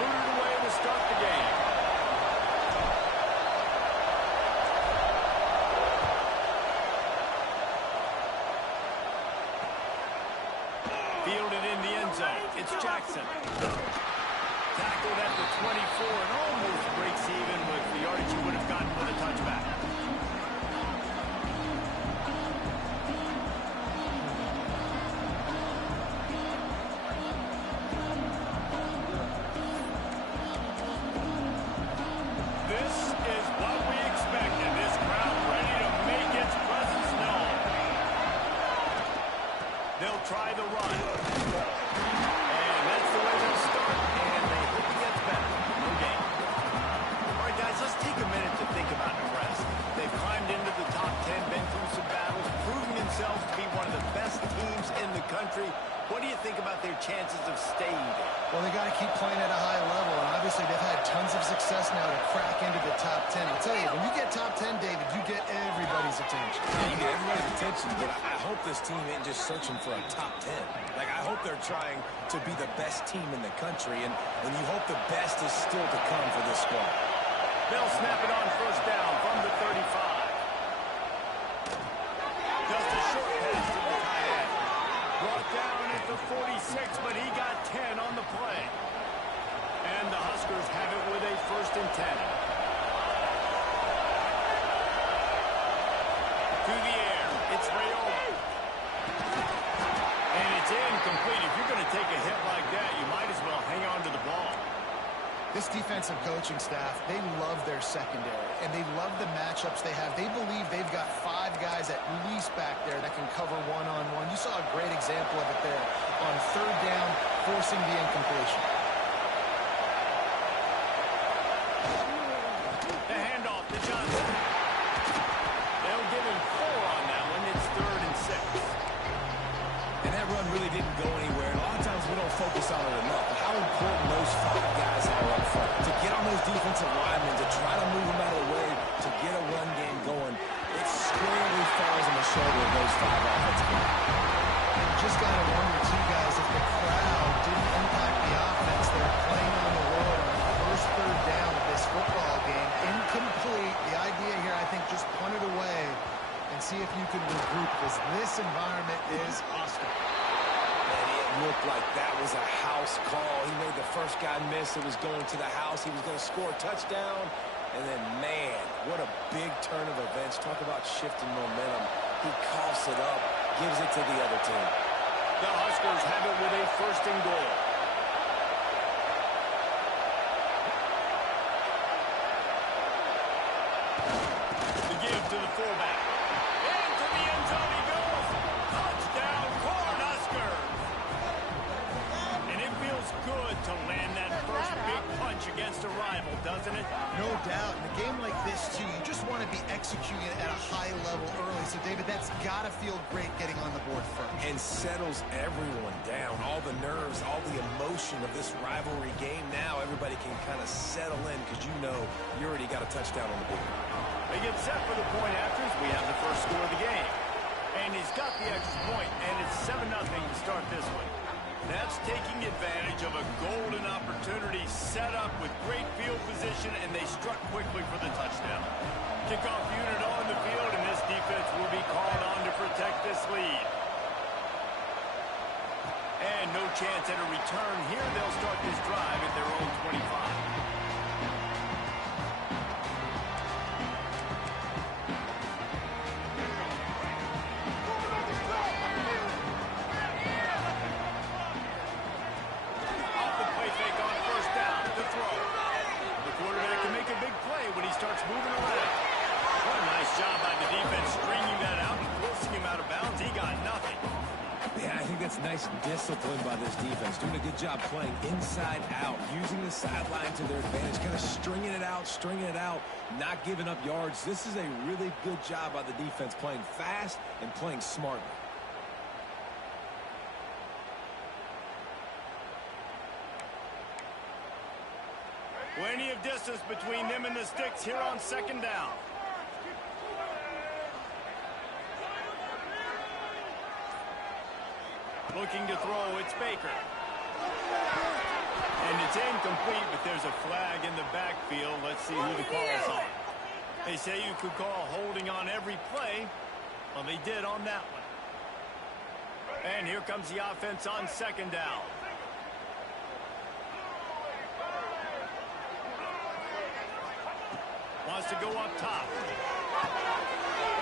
booted away to start the game. Fielded in the end zone. It's Jackson. Tackled at the 24 and almost breaks even with the yardage he would have gotten with a touchback. This is what we expected. This crowd ready to make its presence known. They'll try the run. And that's the way they'll start. And they hope it gets better. No game. All right, guys, let's take a minute to think about the rest. They've climbed into the top 10, been through some battles, proving themselves to be one of the best teams in the country. What do you think about their chances of staying there? Well, they got to keep playing at a high level, and obviously they've had tons of success now to crack into the top 10. I'll tell you, when you get top 10, David, you get everybody's attention. Yeah, you get everybody's attention, but I hope this team ain't just searching for a top 10. Like, I hope they're trying to be the best team in the country, and you hope the best is still to come for this squad. They'll snap it on first down from the 35. Just a short pass to the tight end. Brought down at the 46, but he got 10 on the play. And the Huskers have it with a 1st and 10. To the air, it's Rayola. And it's incomplete. If you're going to take a hit like that, you might as well hang on to the ball. This defensive coaching staff, they love their secondary, and they love the matchups they have. They believe they've got 5 guys at least back there that can cover one-on-one. You saw a great example of it there on 3rd down, forcing the incompletion. The handoff to Johnson. They'll give him 4 on that one. It's 3rd and 6. And that run really didn't go anywhere. And a lot of times we don't focus on it enough. But how important those 5 guys are up front. To get on those defensive linemen, to try to move them out of the way, to get a run game going, it squarely falls on the shoulder of those 5 offensive guys. You just got to wonder, too, guys, if the crowd didn't impact the offense. They're playing on the road on the first 3rd down of this football game. Incomplete. The idea here, I think, just punt it away and see if you can regroup, because this environment is hostile. And it looked like that was a house call. He made the first guy miss. It was going to the house. He was going to score a touchdown. And then, man, what a big turn of events. Talk about shifting momentum. He coughs it up, gives it to the other team. The Huskers have it with a 1st and goal. The give to the fullback. Into the end zone he goes. Touchdown, Corn Huskers. And it feels good to land that first big punch against a rival, doesn't it? No doubt. In a game like this, too, you just want to be executing it at a high level early. So, David, that's got to feel great getting on the board first. And settles everyone down. All the nerves, all the emotion of this rivalry game. Now everybody can kind of settle in because you know you already got a touchdown on the board. They get set for the point after as we have the first score of the game. And he's got the extra point, and it's 7-0 to start this one. That's taking advantage of a golden opportunity set up with great field position, and they struck quickly for the touchdown. Kickoff unit on the field, and this defense will be called on to protect this lead. And no chance at a return here. They'll start this drive at their own 25. Starts moving around. What a nice job by the defense stringing that out and forcing him out of bounds. He got nothing. Yeah, I think that's nice discipline by this defense. Doing a good job playing inside out, using the sideline to their advantage, kind of stringing it out, not giving up yards. This is a really good job by the defense, playing fast and playing smartly. Plenty of distance between them and the sticks here on 2nd down. Looking to throw, it's Baker. And it's incomplete, but there's a flag in the backfield. Let's see who the call's on. They say you could call holding on every play. Well, they did on that one. And here comes the offense on second down. Wants to go up top.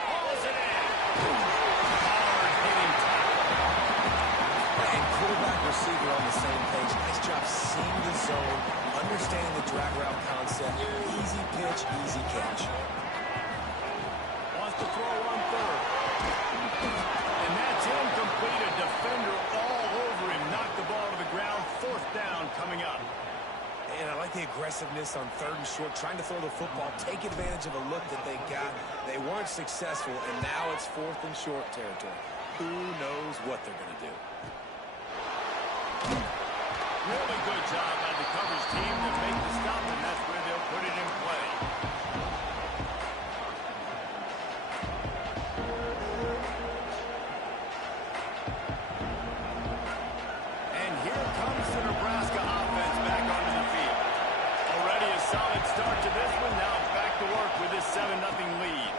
Hauls it in. Hard-hitting tackle. And quarterback receiver on the same page. Nice job seeing the zone, understanding the drag route concept. Easy pitch, easy catch. Wants to throw on third. And that's incomplete. A defender all over him. Knocked the ball to the ground. Fourth down coming up. And I like the aggressiveness on third and short, trying to throw the football, take advantage of a look that they got. They weren't successful, and now it's fourth and short territory. Who knows what they're going to do? Really good job by the coverage team to make the stop, and that's where they'll put it in play. And here comes the Nebraska offense back onto the field. Already a solid start to this one. Now back to work with this 7-0 lead.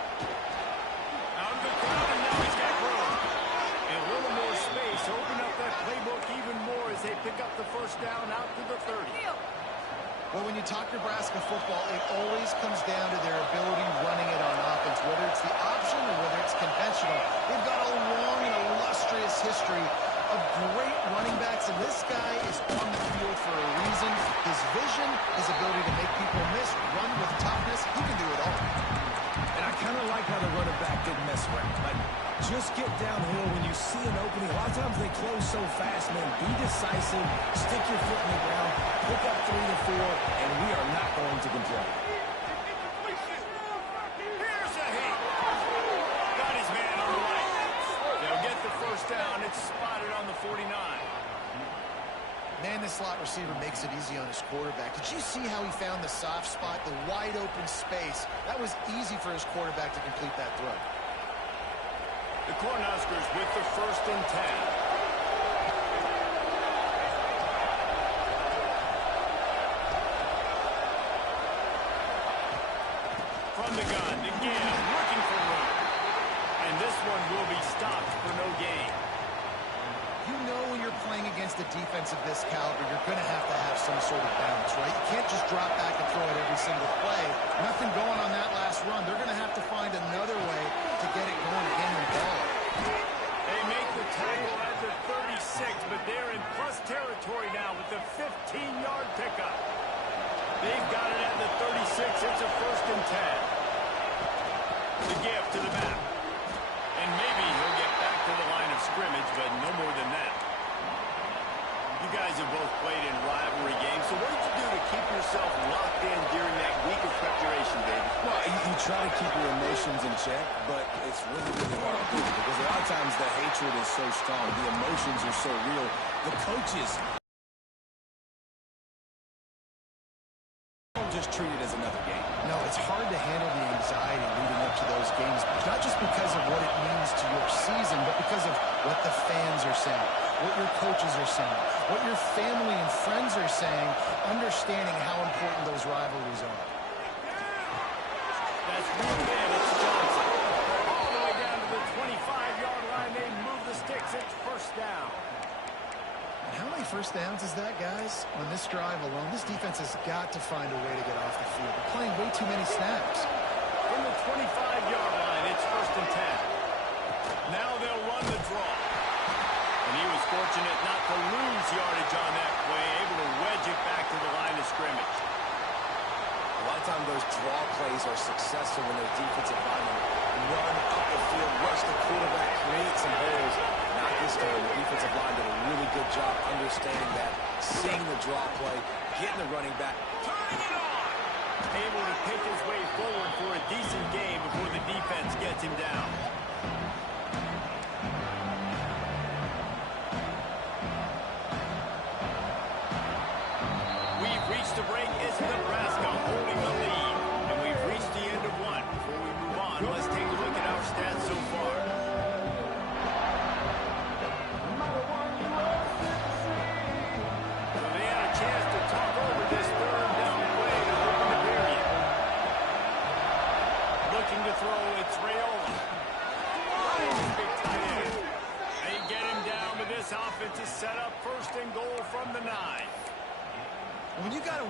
Out of the crowd, and now he's got room. And a little more space. Open up that playbook even more as they pick up the first down out to the 30. Well, when you talk Nebraska football, it always comes down to their ability running it on offense, whether it's the option or whether it's conventional. They've got a long and illustrious history of great running backs, and this guy is on the field for a reason. His vision, his ability to make people miss, run with toughness, he can do it all. And I kind of like how the running back didn't mess around. Like, just get downhill when you see an opening. A lot of times they close so fast, man. Be decisive, stick your foot in the ground, pick up 3 to 4, and we are not going to complain. Here's a hit. Got his man on the right. They'll get the first down. It's spotted on the 49. Man, this slot receiver makes it easy on his quarterback. Did you see how he found the soft spot, the wide open space? That was easy for his quarterback to complete that throw. The Cornhuskers with the first and 10. From the gun, again, looking for room. And this one will be stopped for no gain. You know when you're playing against a defense of this caliber, you're going to have some sort of balance, right? You can't just drop back and throw it every single play. Nothing going on that last run. They're going to have to find another way to get it going again in the ball. They make the tackle at the 36, but they're in plus territory now with the 15-yard pickup. They've got it at the 36. It's a first and 10. The give to the back. And maybe he'll get back to the line of scrimmage, but no more than that. You guys have both played in rivalry games, so what did you do to keep yourself locked in during that week of preparation, David? Well, you try to keep your emotions in check, but it's really, really hard to do because a lot of times the hatred is so strong. The emotions are so real. The coaches don't just treat it as another game. No, it's hard to handle the anxiety leading up to those games, not just because of what it means to your season, but because of what the fans are saying, what your coaches are saying, what your family and friends are saying, understanding how important those rivalries are. That's real bad. It's Johnson. All the way down to the 25-yard line. They move the sticks. It's first down. And how many first downs is that, guys? On this drive alone, this defense has got to find a way to get off the field. They're playing way too many snaps. From the 25-yard line, it's first and 10. Now they'll run the draw. And he was fortunate not to lose yardage on that play, able to wedge it back to the line of scrimmage. A lot of times those draw plays are successful when their defensive linemen run up the field, rush the quarterback, create some holes. Not this time. The defensive line did a really good job understanding that, seeing the draw play, getting the running back, turning it on. Able to pick his way forward for a decent game before the defense gets him down. We've reached the break. It's Nebraska holding the lead. And we've reached the end of one. Before we move on, let's take a look at our stats so far. So they had a chance to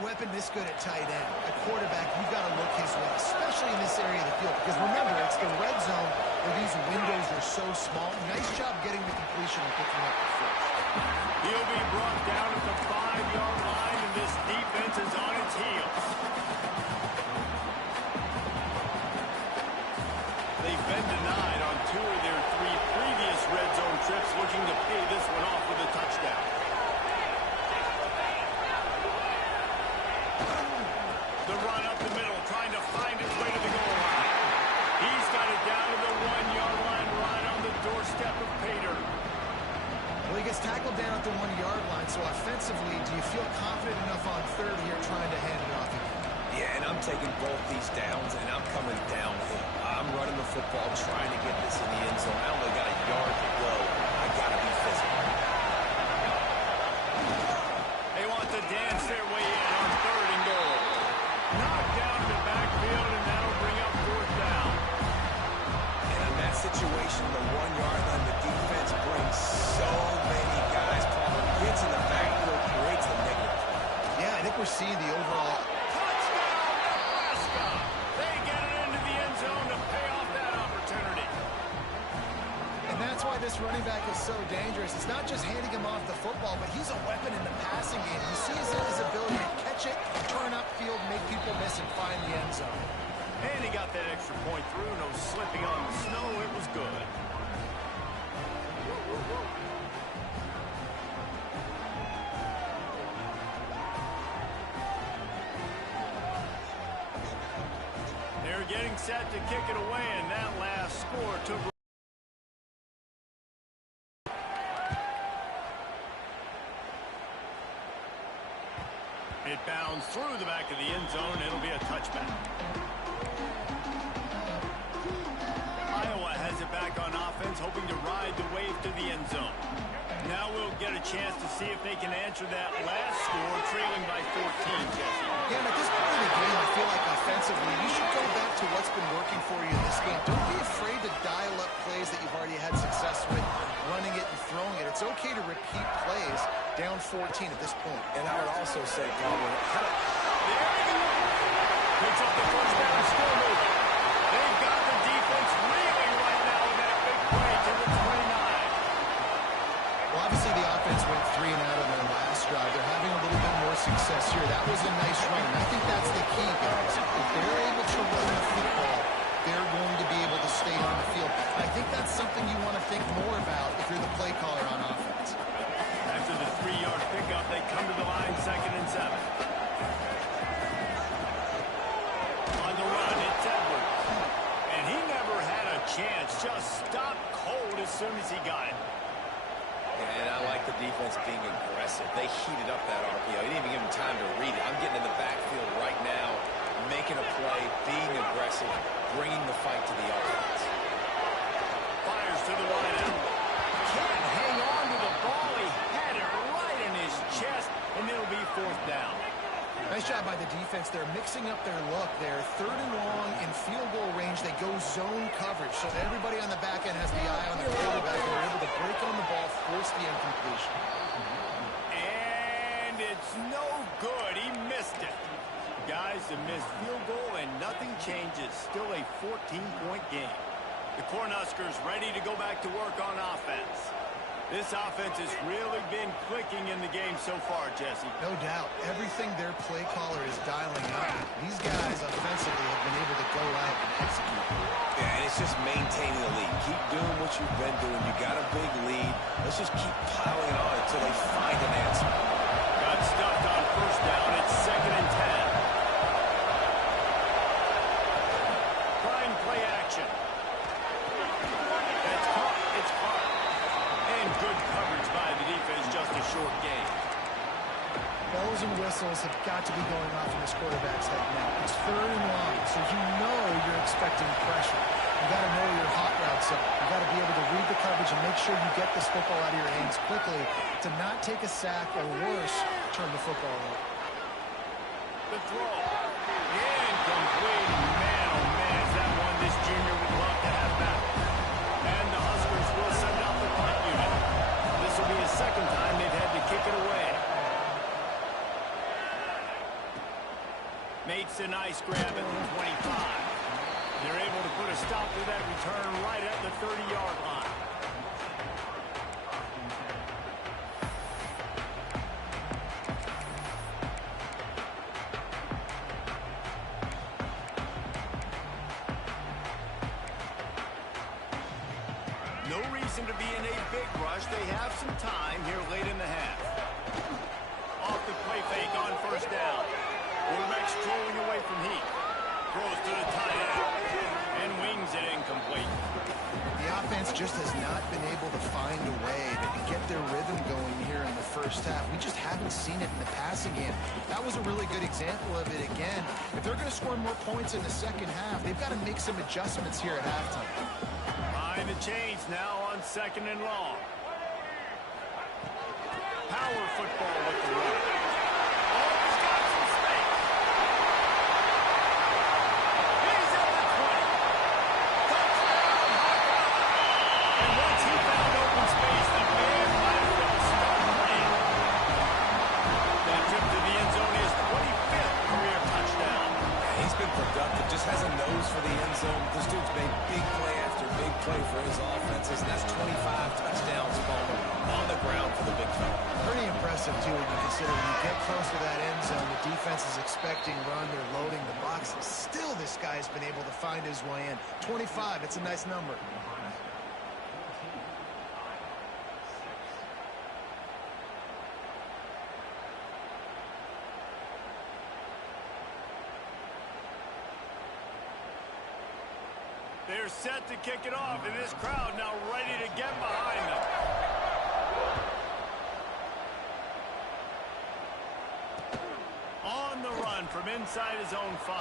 weapon this good at tight end, a quarterback, you've got to look his way, especially in this area of the field. Because remember, it's the red zone where these windows are so small. Nice job getting the completion and picking up the first. He'll be brought down at the 5-yard line, and this defense is on its heels. They've been denied on 2 of their 3 previous red zone trips, looking to pay this one off with a touchdown. The run up the middle, trying to find his way to the goal line. He's got it down to the 1-yard line, right on the doorstep of Pater. Well, he gets tackled down at the 1-yard line, so offensively, do you feel confident enough on third here trying to hand it off again? Yeah, and I'm taking both these downs, and I'm coming downhill. I'm running the football, trying to get this in the end zone. I only got a yard to go. I got to be physical. They want to dance their way in on 3rd and goal. Knocked down in the backfield, and that'll bring up 4th down. And in that situation, the 1-yard line, the defense brings so many guys. Palmer gets in the backfield, creates a negative play. Yeah, I think we're seeing the overall... Touchdown, Nebraska! They get it into the end zone to pay off that opportunity. And that's why this running back is so dangerous. It's not just handing him off the football, but he's a weapon in the passing game. He sees his ability to catch it, turn upfield, make people miss, and find the end zone. And he got that extra point through. No slipping on the snow. It was good. They're getting set to kick it away, and that last score took... It bounds through the back of the end zone. It'll be a touchback. Iowa has it back on offense, hoping to ride the wave to the end zone. Now we'll get a chance to see if they can answer that last score, trailing by 14, Jesse. Yeah, and at this point in the game, I feel like offensively, you should go back to what's been working for you in this game. Don't be afraid to dial up plays that you've already had success with, running it and throwing it. It's okay to repeat plays down 14 at this point. And I would also say, Palmer, picks up the first down, still moving. They've got the defense reeling right now with that big play to the 29. Well, obviously the offense went 3 and out on their last drive. They're having a little bit more success here. That was a nice run. And I think that's the key, guys. If they're able to run the football, they're going to be able to stay on the field. I think that's something you want to think more about if you're the play caller on offense. After the 3-yard pickup, they come to the line, 2nd and 7. On the run, it's Edwards. And he never had a chance. Just stopped cold as soon as he got it. And I like the defense being aggressive. They heated up that RPO. He didn't even give him time to read it. I'm getting in the backfield right now, making a play, being aggressive, bringing the fight to the offense. Fires to the right end. Can't hang on to the ball. He had it right in his chest, and it'll be 4th down. Nice job by the defense. They're mixing up their look there. 3rd and long in field goal range. They go zone coverage, so everybody on the back end has the eye on the quarterback, and they're able to break on the ball, force the incompletion. And it's no good. He missed it. Guys, a missed field goal, and nothing changes. Still a 14-point game. The Cornhuskers ready to go back to work on offense. This offense has really been clicking in the game so far, Jesse. No doubt. Everything their play caller is dialing up. These guys offensively have been able to go out and execute. Yeah, and it's just maintaining the lead. Keep doing what you've been doing. You got a big lead. Let's just keep piling on until they find an answer. Got stuffed on 1st down. It's 2nd and 10. Trying play action. That's caught. It's caught. And good coverage by the defense, just a short game. Bells and whistles have got to be going off in this quarterback's head now. It's 3rd and long, so you know you're expecting pressure. You got to know your hot routes up. You got to be able to read the coverage and make sure you get this football out of your hands quickly to not take a sack or worse, turn the football over. The throw. Incomplete. Man, oh man, is that one this junior would love to have back. And the Huskers will send out the punt unit. This will be the 2nd time they've had to kick it away. Makes a nice grab at the 25. They're able to put a stop to that return right at the 30-yard line. No reason to be in a big rush. They have some time here late in the half. Off the play fake on first down. Quarterback strolling away from Heath. Throws to the tight end. And wings it incomplete. The offense just has not been able to find a way to get their rhythm going here in the first half. We just haven't seen it in the passing game. That was a really good example of it again. If they're going to score more points in the second half, they've got to make some adjustments here at halftime. Behind the chains now on 2nd and long. Power football with the run. Oh, he's got some space. He's at the 20. Touchdown, Hawkeye. And once he found open space, the man might as well start playing. That trip to the end zone is 25th career touchdown. He's been productive, just has a nose for the end zone. This dude's made big play after big play for his offenses, and that's 25 touchdowns on the ground for the big fella. Pretty impressive, too, when you consider when you get close to that end zone, the defense is expecting run, they're loading the boxes. Still, this guy's been able to find his way in. 25, it's a nice number. They're set to kick it off, and this crowd now ready to get behind them. On the run from inside his own 5.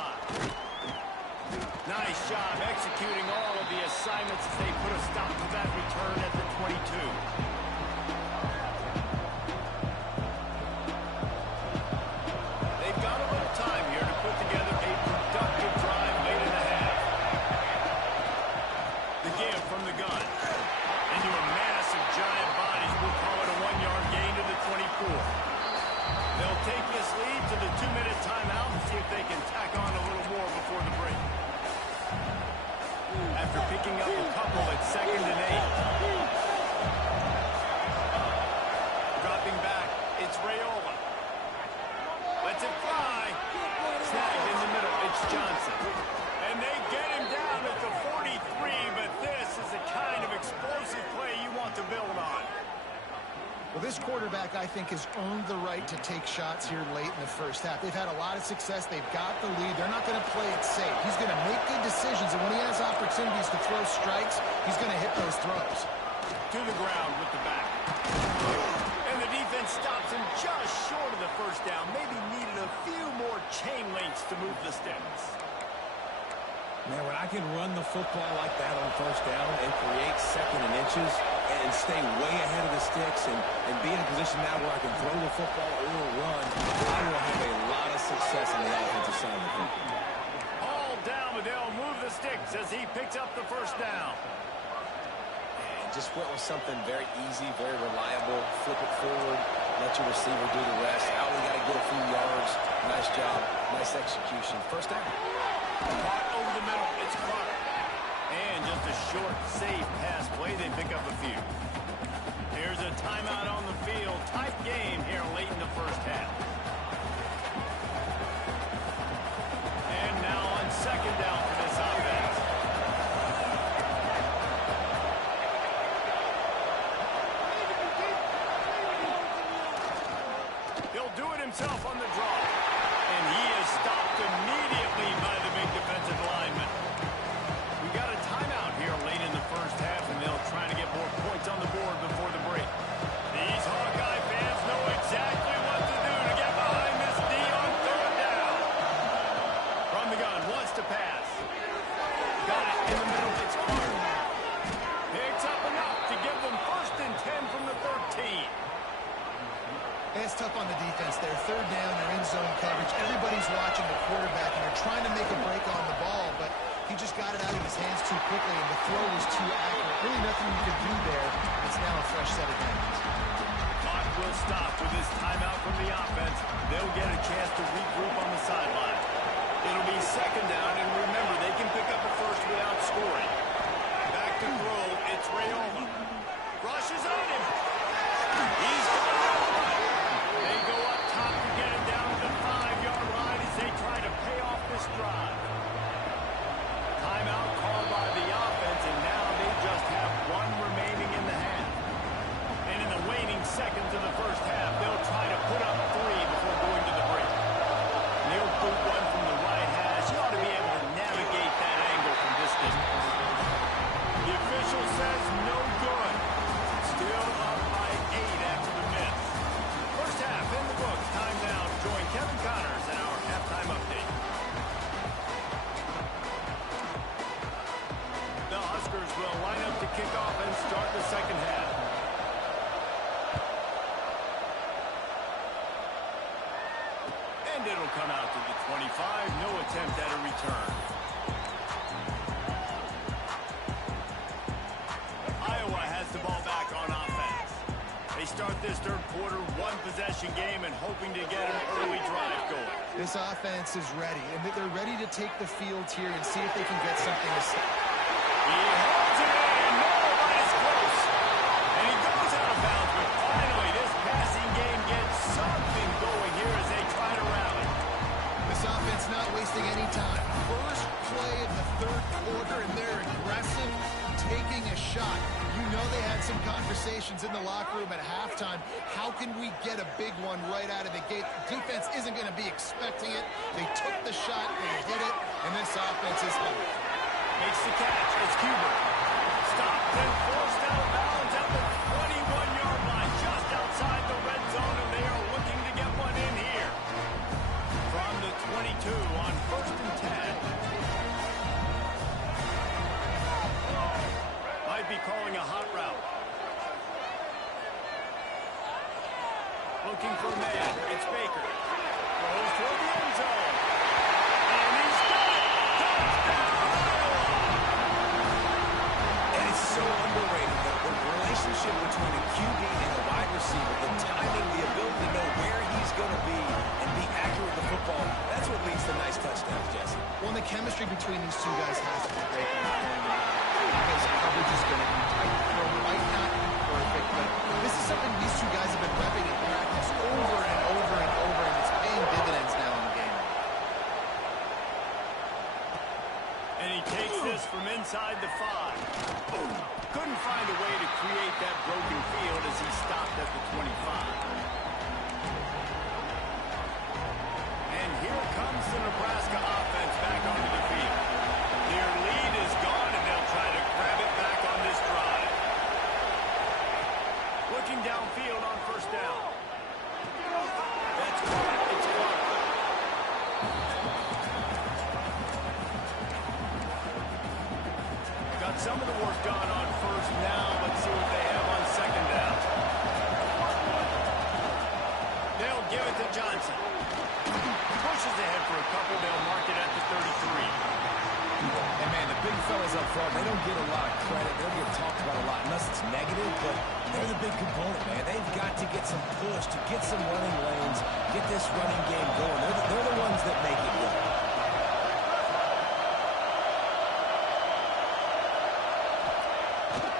Nice job executing all of the assignments as they put a stop to that return at the 22. They've got a little time here to put together a productive drive late in the half. The give from the gun. Into a massive giant bodies. We'll call it a 1-yard gain to the 24. They'll take this lead to the 2-minute timeout and see if they can tack on a little more before the break. After picking up a couple at 2nd and 8. Dropping back, it's Raiola. Lets it fly. Snagged in the middle, it's Johnson. And they get him down at the 43, but this is the kind of explosive play you want to build on. Well, this quarterback, I think, has earned the right to take shots here late in the first half. They've had a lot of success. They've got the lead. They're not going to play it safe. He's going to make good decisions, and when he has opportunities to throw strikes, he's going to hit those throws. To the ground with the back. And the defense stops him just short of the first down. Maybe needed a few more chain links to move the sticks. Man, when I can run the football like that on first down and create 2nd and inches and stay way ahead of the sticks and be in a position now where I can throw the football or run, I will have a lot of success on the offensive side of the football. All down, but they'll move the sticks as he picks up the first down. And just went with something very easy, very reliable. Flip it forward, let your receiver do the rest. Out, we got to get a few yards. Nice job, nice execution. First down. Caught over the middle, it's Clark. And just a short, safe pass play, they pick up a few. Here's a timeout on the field. Tight game here late in the first half. And now on 2nd down for this offense. He'll do it himself on the draw. And he is stopped immediately by the big defensive lineman. We got a timeout here late in the first half, and they'll try to get more points on the board before the break. These Hawkeye fans know exactly what to do to get behind this D on 3rd down. From the gun, wants to pass. Got it in the middle, it's Clark. Picks up enough to give them 1st and 10 from the 13. It's tough on the defense there. 3rd down, they're in zone coverage. Everybody's watching the quarterback, and they're trying to make a break on the ball, but he just got it out of his hands too quickly, and the throw was too accurate. Really nothing you could do there. It's now a fresh set of downs. Clock will stop with this timeout from the offense. They'll get a chance to regroup on the sideline. 25, no attempt at a return. Iowa has the ball back on offense. They start this third quarter, one-possession game, and hoping to get an early drive going. This offense is ready, and they're ready to take the field here and see if they can get something to stop. He holds it in, nobody's close. And he goes out of bounds, but finally this passing game gets something going here as they try to rally. This offense not wasting any time. First play of the third quarter, and they're aggressive, taking a shot. You know they had some conversations in the locker room at halftime. How can we get a big one right out of the gate? Defense isn't going to be expecting it. They took the shot, they hit it, and this offense is home. Makes the catch. It's Huber. Stopped and forced out of bounds at the 21-yard line, just outside the red zone, and they are looking to get one in here. From the 22 on 1st and 10. Might be calling a hot route. Looking for a man. It's Baker. Goes toward the end zone. And he's got it. Touchdown, Iowa! And it's so underrated, the relationship between a QB and a wide receiver, the timing, the ability to know where he's going to be and be accurate with the football, that's what leads to nice touchdowns, Jesse. Well, the chemistry between these two guys has to be great in this game because coverage is going to be tight. Throw might not be perfect, but this is something these two guys have been repping in practice over and over and over, and it's paying dividends now in the game. And he takes this from inside the 5. Couldn't find a way to create that broken field as he stopped at the 25. And here comes the Nebraska offense back onto the field. Their lead is gone, and they'll try to grab it back on this drive. Looking downfield on 1st down. That's Clark. It's Clark. Got some of the work done on 1st now. Let's see what they have on 2nd down. They'll give it to Johnson. Pushes ahead for a couple. They'll mark it at the 33. And, man, the big fellas up front, they don't get a lot of credit. They don't get talked about a lot unless it's negative, but they're the big component, man. They've got to get some push, to get some running lanes, get this running game going. They're the ones that make it go.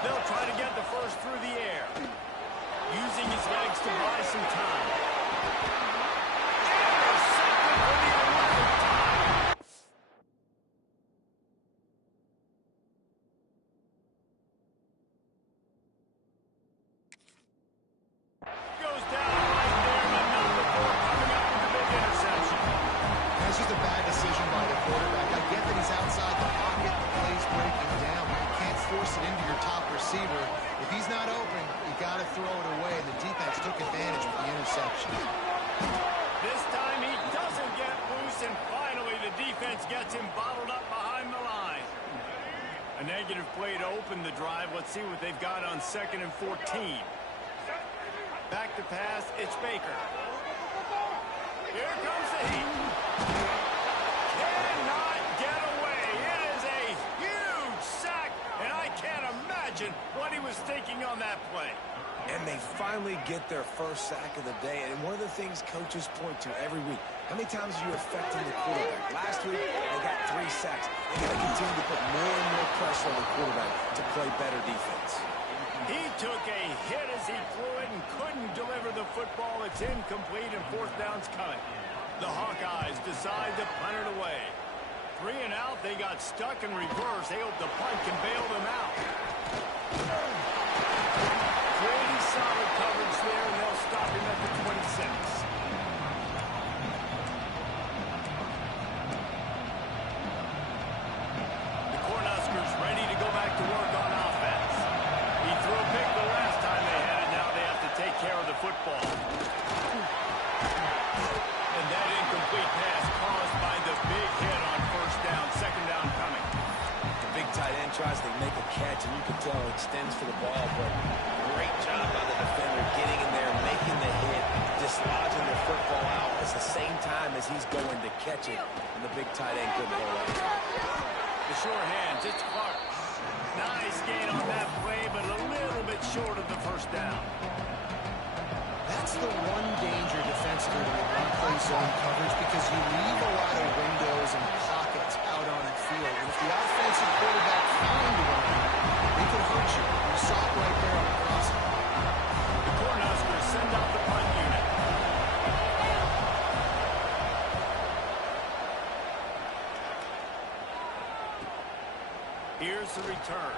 They'll try to get the 1st through the air. Using his legs to buy some time. Intercepted for the 11th time. Goes down right there, but not before coming up with a big interception. That's just a bad decision by the quarterback. I get that he's outside the pocket, the play's breaking down, but you can't force it into your top receiver. If he's not open, you got to throw it away, and the defense took advantage with the interception. This time he doesn't get loose, and finally the defense gets him bottled up behind the line. A negative play to open the drive. Let's see what they've got on 2nd and 14. Back to pass, it's Baker. Here comes the heat. Cannot get away. It is a huge sack, and I can't imagine what he was thinking on that play. And they finally get their 1st sack of the day. And one of the things coaches point to every week, how many times are you affecting the quarterback? Last week, they got 3 sacks. They got to continue to put more and more pressure on the quarterback to play better defense. He took a hit as he threw it and couldn't deliver the football. It's incomplete, and 4th down's coming. The Hawkeyes decide to punt it away. 3 and out, they got stuck in reverse. They hope the punt can bail them out. Pretty solid coverage there, and they'll stop him at the 26. The Cornhuskers ready to go back to work on offense. He threw a pick the last time they had it. Now they have to take care of the football. And that incomplete pass caused by the big hit on 1st down. 2nd down coming. The big tight end tries to make a catch, and you can tell it extends for the ball, but great job by the defender getting in there, making the hit, dislodging the football out as pass the same time as he's going to catch it, and the big tight end couldn't hold up. The sure hands, it's Clark. Nice gain on that play, but a little bit short of the first down. That's the one danger defensively when you play zone coverage, because you leave a lot of windows and pockets out on the field. And if the offensive quarterback found one, they could hurt you. You saw it right there on the crossing. The Cornhuskers send out the punt unit. Here's the return.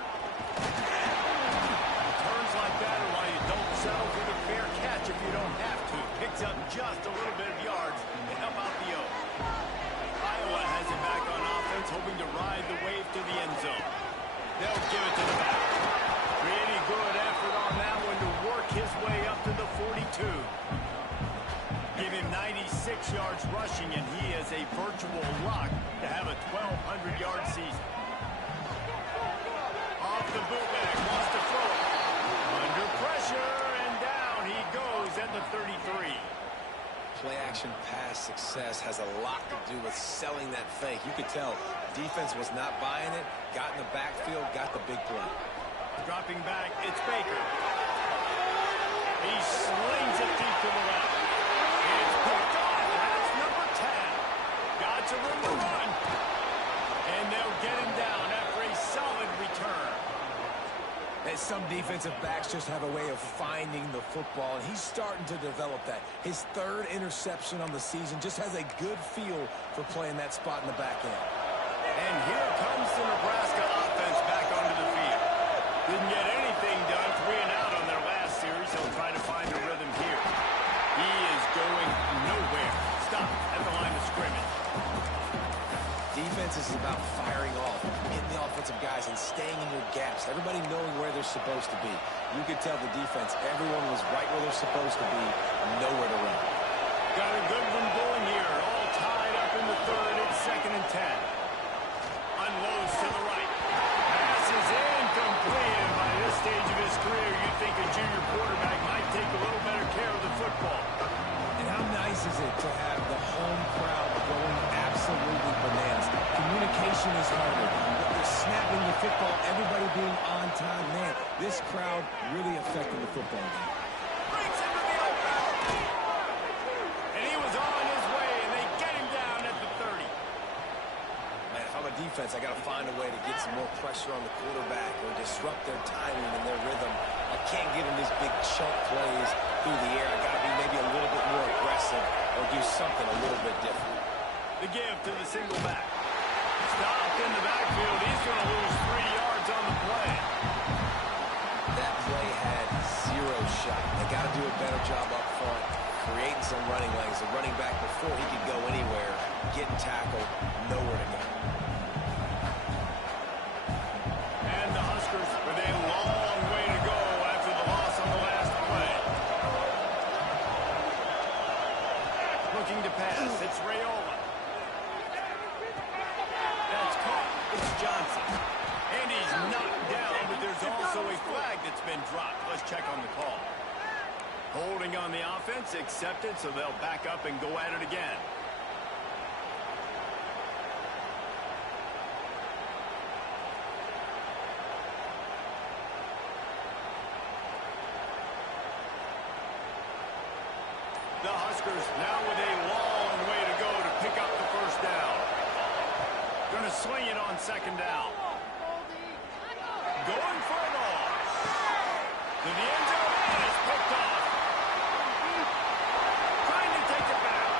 Returns like that are why you don't settle for the fair catch if you don't have to. Picks up just a little bit of yards to help out the Oak. Iowa has it back on offense, hoping to ride the wave to the end zone. They'll give it to the back. Pretty good effort on that one to work his way up to the 42. Give him 96 yards rushing, and he is a virtual lock to have a 1,200-yard season. Off the bootleg, wants to throw it. Under pressure, and down he goes at the 33. Play-action pass success has a lot to do with selling that fake. You could tell defense was not buying it, got in the backfield, got the big play. Dropping back, it's Baker. He slings it deep to the left. It's picked off. That's number 10. Got to room to run. And they'll get him down after a solid return. And some defensive backs just have a way of finding the football, and he's starting to develop that. His third interception on the season, just has a good feel for playing that spot in the back end. And here comes the Nebraska offense back onto the field. Didn't get anything done, 3 and out on their last series. He'll try to find a rhythm here. He is going nowhere. Stop at the line of scrimmage. Defense is about firing off, hitting the offensive guys, and staying in your gaps. Everybody knowing where they're supposed to be. You could tell the defense, everyone was right where they're supposed to be, nowhere to run. Got a good one going here. All tied up in the third. It's 2nd and 10. Unloads to the right. Pass is incomplete. And by this stage of his career, you'd think a junior quarterback might take a little better care of the football. And how nice is it to have the home crowd going absolutely bananas? Communication is harder. But they're snapping the football, everybody being on time. Man, this crowd really affected the football game. Breaks into the open. And he was on his way, and they get him down at the 30. Man, if I'm a defense, I got to find a way to get some more pressure on the quarterback or disrupt their timing and their rhythm. I can't give them these big chunk plays through the air. I got to be maybe a little bit more aggressive or do something a little bit different. The give to the single back. Stopped in the backfield. He's going to lose 3 yards on the play. That play had 0 shot. They got to do a better job up front, creating some running lanes. The running back, before he could go anywhere, getting tackled, nowhere to go. And the Huskers with a long way to go after the loss on the last play. Looking to pass. It's Raiola. That's caught. It's Johnson. And he's knocked down, but there's also a flag that's been dropped. Let's check on the call. Holding on the offense, accepted, so they'll back up and go at it again. The Huskers now with a long way to go to pick up the first down. Going to swing it on 2nd down. Going for it all. To the end zone, and it's picked off. Trying to take it back.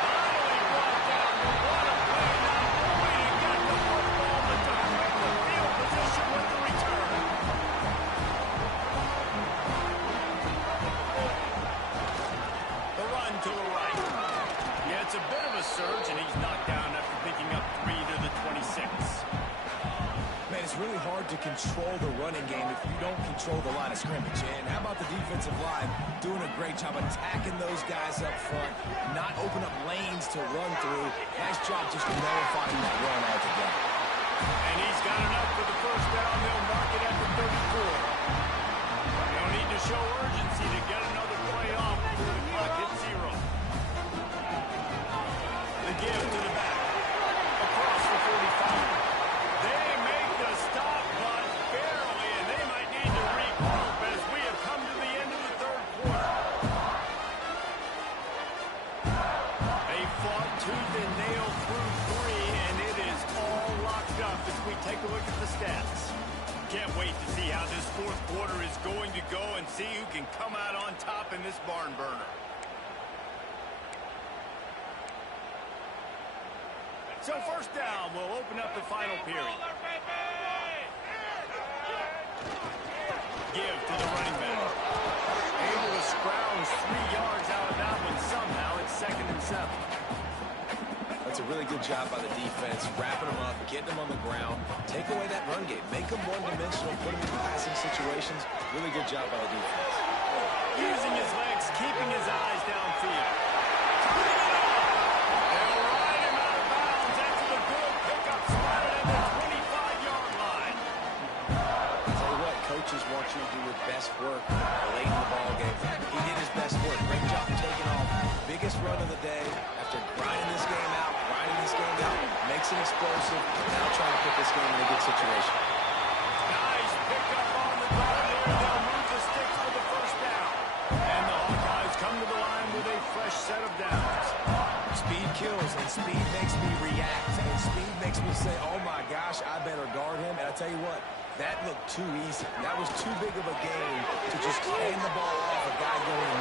Finally brought down, but what a play not only to get the football, but to break the field position with the return. The run to the right. Yeah, it's a bit of a surge, and he's knocked down after picking up 3 to the 26. Man, it's really hard to control the running game if you don't control the line of scrimmage. And how about the defensive line doing a great job attacking those guys up front, not open up lanes to run through. Nice job just nullifying that run altogether. And he's got enough for the first down. They'll mark it at the 34. They'll need to show urgency to get another play off before the clock hits 0. give to the back. Across the 45. They make the stop, but barely, and they might need to regroup as we have come to the end of the third quarter. They fought tooth and nail through 3, and it is all locked up as we take a look at the stats. Can't wait to see how this fourth quarter is going to go and see who can come out on top in this barn burner. So first down, we'll open up the final period. Give to the running back. Able to scrounge 3 yards out of that one somehow. It's 2nd and 7. That's a really good job by the defense, wrapping them up, getting them on the ground, take away that run game, make them one-dimensional, put them in passing situations. Really good job by the defense. Using his legs, keeping his eyes downfield. Turning it on. They'll ride him out of bounds after the good pickup spotted at the 25-yard line. I'll tell you what, coaches want you to do your best work late in the ball game. He did his best work. Great job taking off. Biggest run of the day after grinding this game out, makes it explosive, now trying to put this game in a good situation. Nice pickup on the ground there. They'll move the sticks for the first down. And the Hawkeyes come to the line with a fresh set of downs. Speed kills, and speed makes me react. And speed makes me say, oh my gosh, I better guard him. And I tell you what, that looked too easy. That was too big of a game to just hand the ball off a guy going.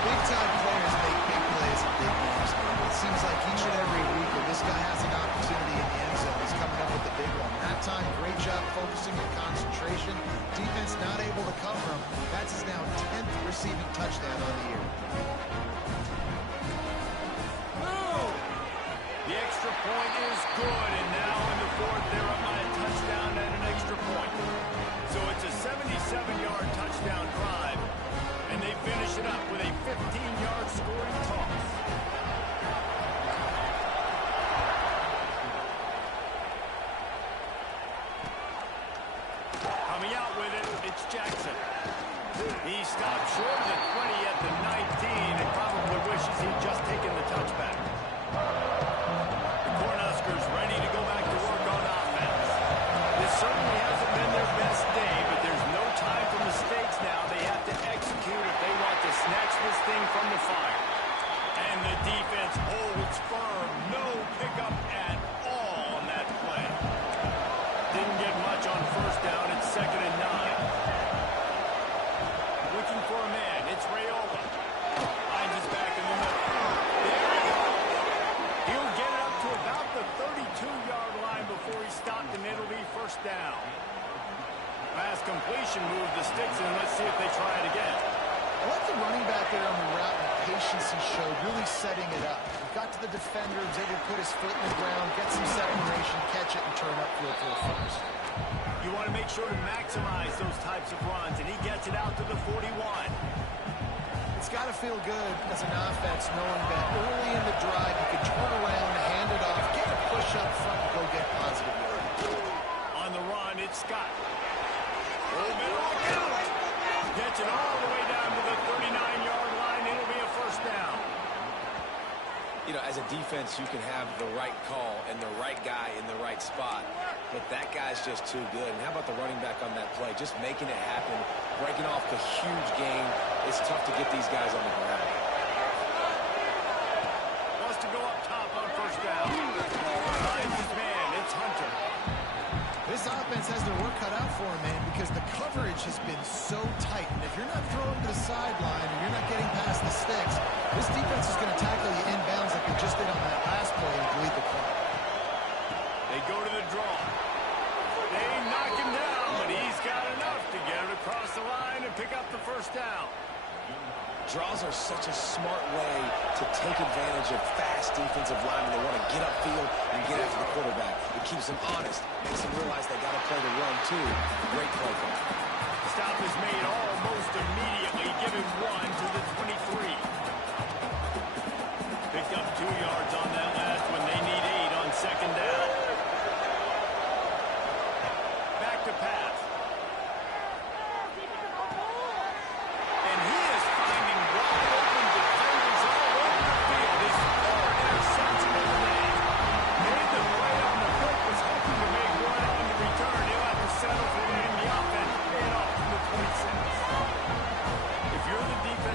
Big-time players make big plays in big games. It seems like each and every week when this guy has an opportunity in the end zone, he's coming up with the big one. That time, great job focusing and concentration. Defense not able to cover him. That's his now 10th receiving touchdown on the year. The extra point is good, and now in the fourth, they're up by a touchdown and an extra point. So it's a 77-yard touchdown drive, and they finish it up with a 15-yard scoring toss. Coming out with it, it's Jackson. He stopped short of the 20 at the 19 and probably wishes he'd just taken the touchback. The Cornhuskers ready to go back to work on offense. This certainly hasn't been their best day, but there's no time for mistakes now. They have to execute if they want to snatch this thing from the fire. And the defense holds firm. No pickup at all on that play. Didn't get much on first down. It's 2nd and 9. Looking for a man. It's Raiola. Finds his back in the middle. There we go. He'll get it up to about the 32-yard line before he's stopped, and it'll be first down. Pass completion moved the sticks, and let's see if they try it again. I like the running back there on the route and the patience he showed, really setting it up. He got to the defender, was able to put his foot in the ground, get some separation, catch it, and turn upfield for a first. You want to make sure to maximize those types of runs, and he gets it out to the 41. It's got to feel good as an offense knowing that early in the drive you can turn around, hand it off, get a push up front, and go get positive yards. On the run, it's Scott. Oh, better look out. Gets it all the way down to the 39-yard line. It'll be a first down. You know, as a defense, you can have the right call and the right guy in the right spot, but that guy's just too good. And how about the running back on that play? Just making it happen, breaking off the huge gain. It's tough to get these guys on the ground. Wants to go up top on first down. Finds his man. It's Hunter. This offense has their work cut out for him, man, because the coverage has been so tight. And if you're not throwing to the sideline and you're not getting past the sticks, this defense is going to tackle you inbounds like they just did on that last play and bleed the clock. They go to the draw. They knock him down, but he's got enough to get it across the line and pick up the first down. Draws are such a smart way to take advantage of fast defensive linemen. They want to get upfield and get after the quarterback. It keeps them honest, makes them realize they got to play the run too. Great play for them. Stop is made almost immediately. Give him 1 to the 23. Picked up 2 yards on that last one. They need 8 on second down. Back to pass.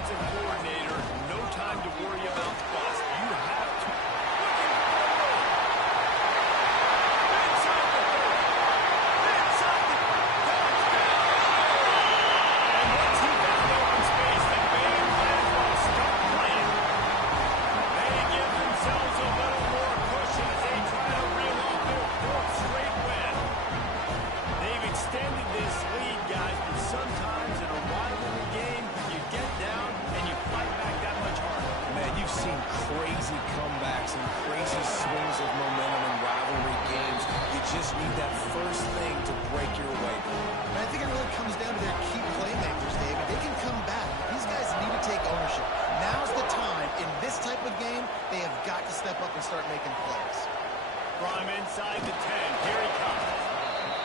defensive coordinator, no time to worry about bust. You have to. And once he found open space, the band might as well start playing. They give themselves a little more cushion as they try to reel off their fourth straight win. They've extended this lead, guys, but sometimes in a rivalry game, you get down and you fight back that much harder. Man, you've seen crazy comebacks and crazy swings of momentum in rivalry games. You just need that first thing to break your way. And I think it really comes down to their key playmakers, David. They can come back. These guys need to take ownership. Now's the time. In this type of game, they have got to step up and start making plays. From inside the 10, here he comes.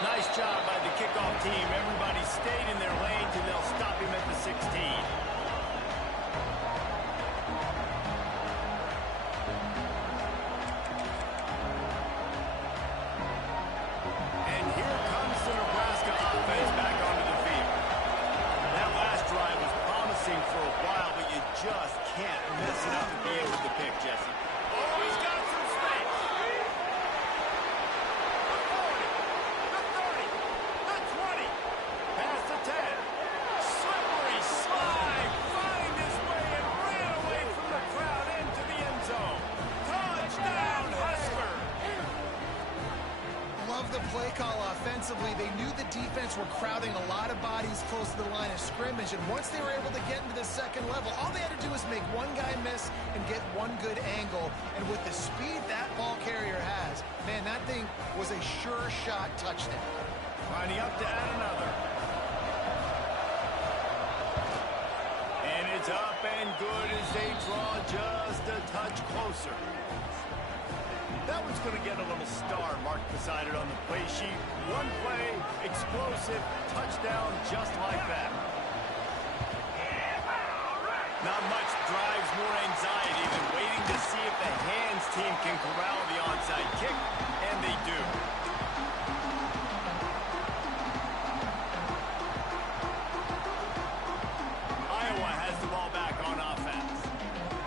Nice job by the kickoff team. Everybody stayed in their lanes, and they'll stop him at the 16. And here comes the Nebraska offense back onto the field. That last drive was promising for a while, but you just can't mess it up and be able to pick, Jesse. Oh, he's got some space. The 40, the 20, past the 10. Slippery slide, find his way and ran away from the crowd into the end zone. Touchdown, Husker! Love the play call offensively. They knew the defense were crowding a lot of bodies close to the line of scrimmage, and once they were able to get into the second level, all they had to do was make one guy miss and get one good angle. And with the speed that ball carrier has, man, that thing was a sure shot touchdown. Lining up to add another. And it's up and good as they draw just a touch closer. That one's going to get a little star marked beside it on the play sheet. One play, explosive, touchdown just like that. Not much drives more anxiety than waiting to see if the hands team can corral the onside kick, and they do. Iowa has the ball back on offense.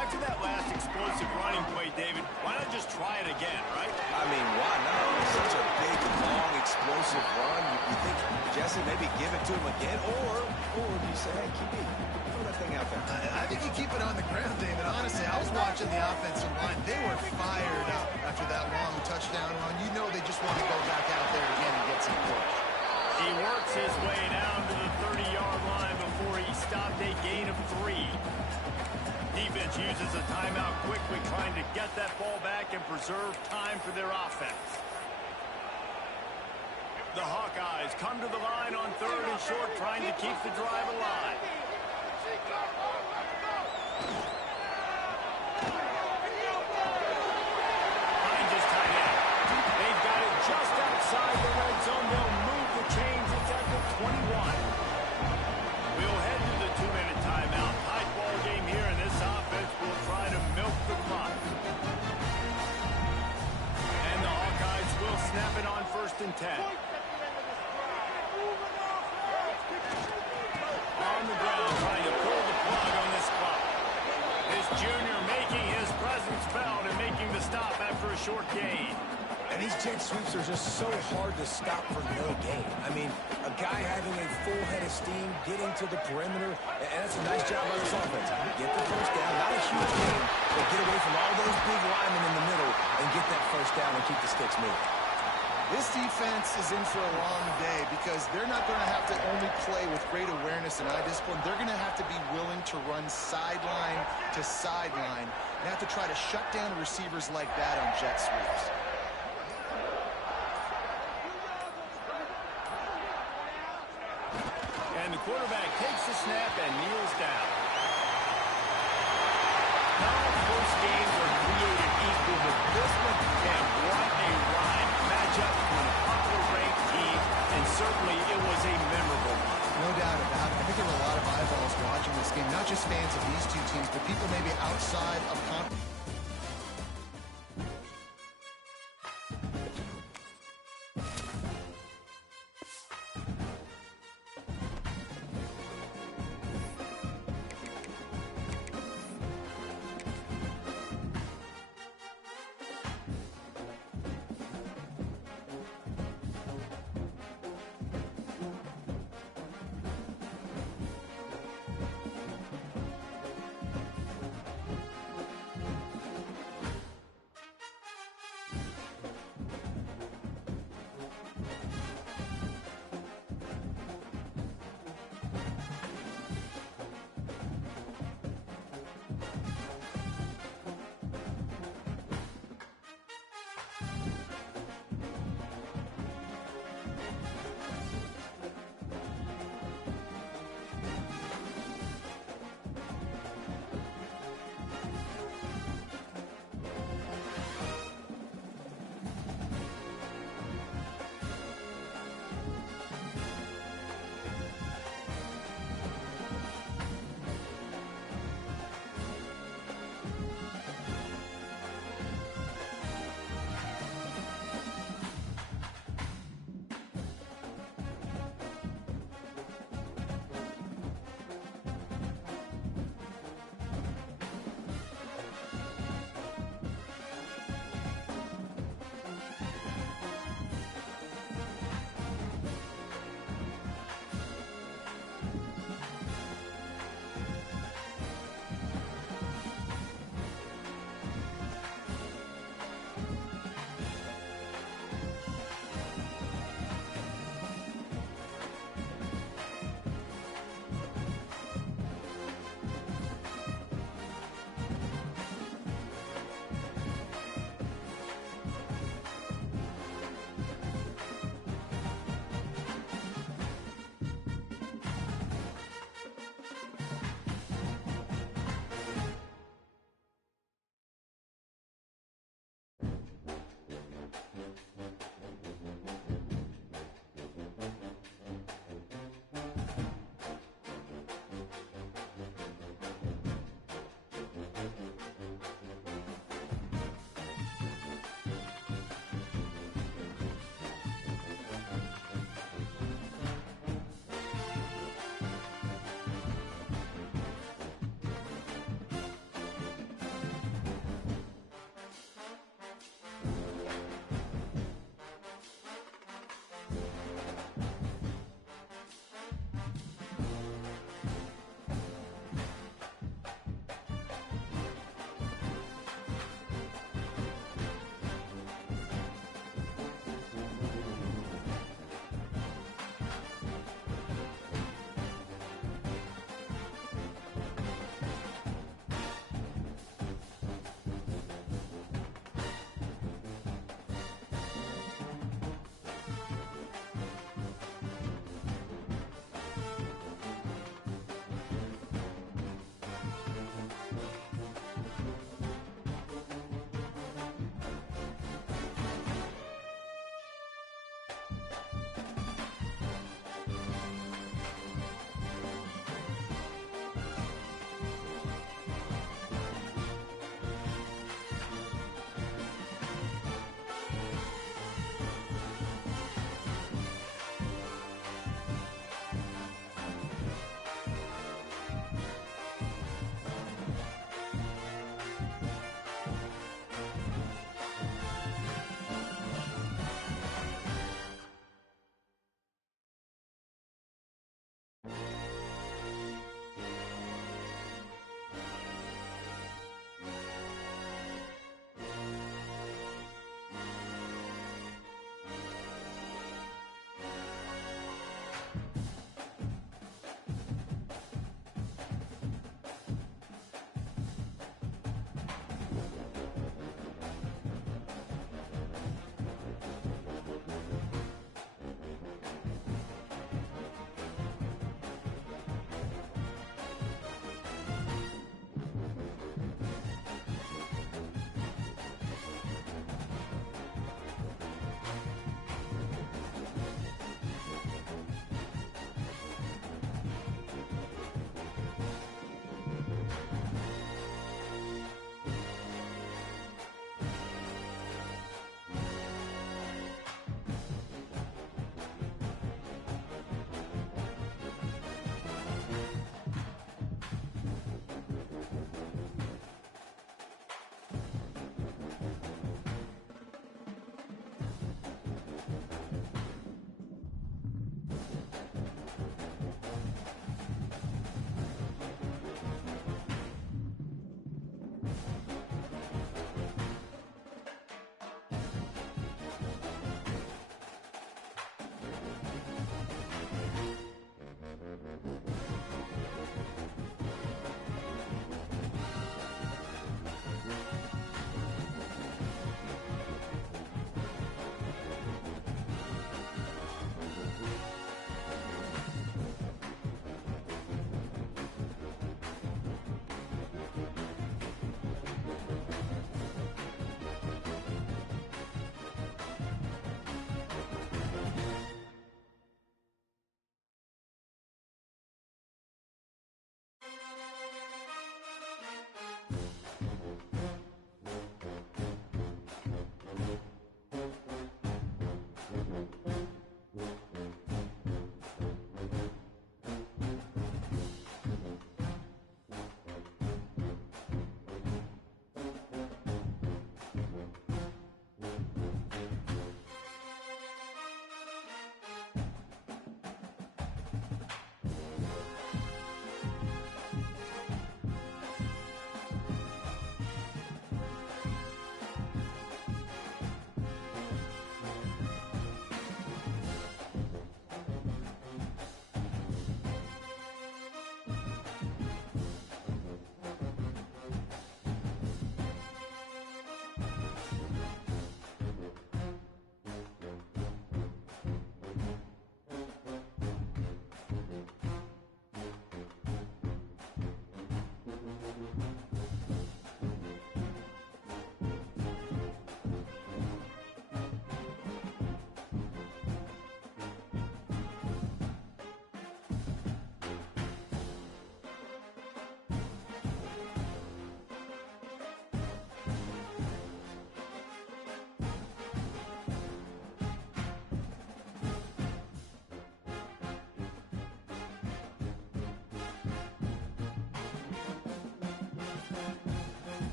After that last explosive running play, David, why not just try it again, right? I mean, why not? Such a big, long, explosive run. You think, Jesse, maybe give it to him again? Or do you say, hey, keep it, throw that thing out there? I think you keep it on the ground, David. Honestly, I was watching the offensive line. They were fired up after that long touchdown run. You know they just want to go back out there again and get some push. He works his way down to the 30-yard line before he stopped a gain of 3. Defense uses a timeout quickly, trying to get that ball back and preserve time for their offense. The Hawkeyes come to the line on 3rd and short, trying to keep the drive alive. Hines is tight end. They've got it just outside the red zone. They'll move the chains. It's at the 21. We'll head to the 2-minute timeout. High ball game here, and this offense will try to milk the clock. And the Hawkeyes will snap it on 1st and 10. On the ground, trying to pull the plug on this clock. This junior making his presence felt and making the stop after a short gain. And these jet sweeps are just so hard to stop for no gain. I mean, a guy having a full head of steam, getting to the perimeter, and that's a nice job by this offense. Get the first down, not a huge gain, but get away from all those big linemen in the middle and get that first down and keep the sticks moving. This defense is in for a long day because they're not going to have to only play with great awareness and eye discipline. They're going to have to be willing to run sideline to sideline and have to try to shut down receivers like that on jet sweeps. And the quarterback takes the snap and kneels down. Not all close games are created equal, but this one, man, what a ride. Matchup between a popular ranked team, and certainly it was a memorable one. No doubt about it. I think there were a lot of eyeballs watching this game, not just fans of these two teams, but people maybe outside of conference.